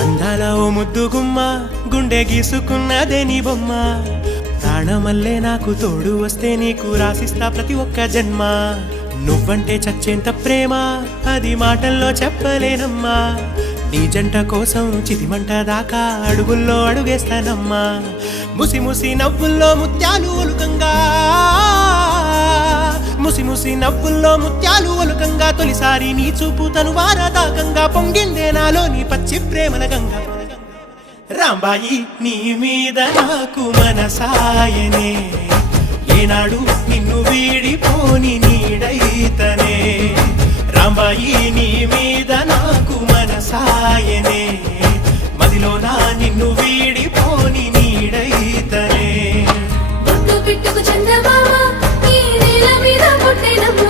అందాల ఓ ముద్దు గుమ్మ గుండె గీసుకున్నదే నీ బొమ్మ ప్రాణమల్లే నాకు తోడు వస్తే నీకు రాసిస్తా ప్రతి ఒక్క జన్మ నువ్వంటే చచ్చేంత ప్రేమ అది మాటల్లో చెప్పలేనమ్మా నీ జంట కోసం చితిమంట దాకా అడుగుల్లో అడుగేస్తానమ్మా ముసి ముసి నవ్వుల్లో ముత్యాలు ఒలుకంగా ముసి ముసి నవ్వుల్లో ముత్యాలు ఒలుకంగా తొలిసారి నీ చూపు తను వారదాకంగా పొంగిందే నాలో నీ పచ్చి ప్రేమల గంగా రాంబాయి నీ మీద నాకు మనసాయనే ఏనాడు నిన్ను వీడిపోని నీడైతనే రాంబాయి నీ మీద నాకు మనసాయనే మదిలో నా నిన్ను వీడిపోని నీడైతనే పుట్టుకు చందమామ ఈ నేల మీద పుట్టినమ్మ